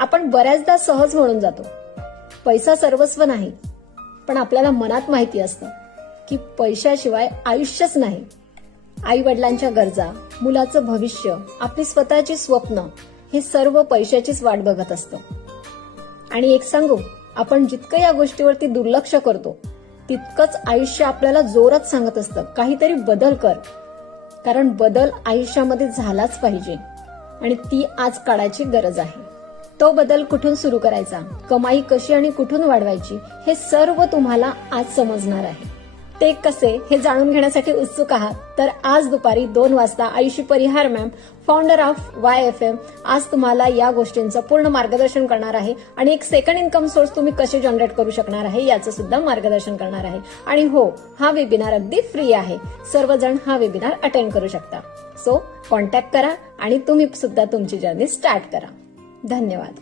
आपण बऱ्याचदा सहज म्हणून जातो, पैसा सर्वस्व नाही. पण आपल्याला मनात माहिती असतं की पैशाशिवाय आयुष्यच नाही. आई वडिलांच्या गरजा, मुलाचं भविष्य, आपली स्वतःची स्वप्न हे सर्व पैशाचीच वाट बघत असतं. आणि एक सांगू, आपण जितकं या गोष्टीवरती दुर्लक्ष करतो तितकंच आयुष्य आपल्याला जोरात सांगत असतं, काहीतरी बदल कर. कारण बदल आयुष्यामध्ये झालाच पाहिजे आणि ती आज काळाची गरज आहे. तो बदल कुठून सुरू करायचा, कमाई कशी आणि कुठून वाढवायची हे सर्व तुम्हाला आज समजणार आहे. ते कसे हे जाणून घेण्यासाठी उत्सुक आहात तर आज दुपारी 2 वाजता आयुषी परिहार मॅम, फाउंडर ऑफ YFM, आज तुम्हाला या गोष्टींचं पूर्ण मार्गदर्शन करणार आहे आणि एक सेकंड इन्कम सोर्स तुम्ही कसे जनरेट करू शकणार आहे याचं सुद्धा मार्गदर्शन करणार आहे. आणि हो, हा वेबिनार अगदी फ्री आहे. सर्वजण हा वेबिनार अटेंड करू शकता. सो कॉन्टॅक्ट करा आणि तुम्ही सुद्धा तुमची जर्नी स्टार्ट करा. धन्यवाद.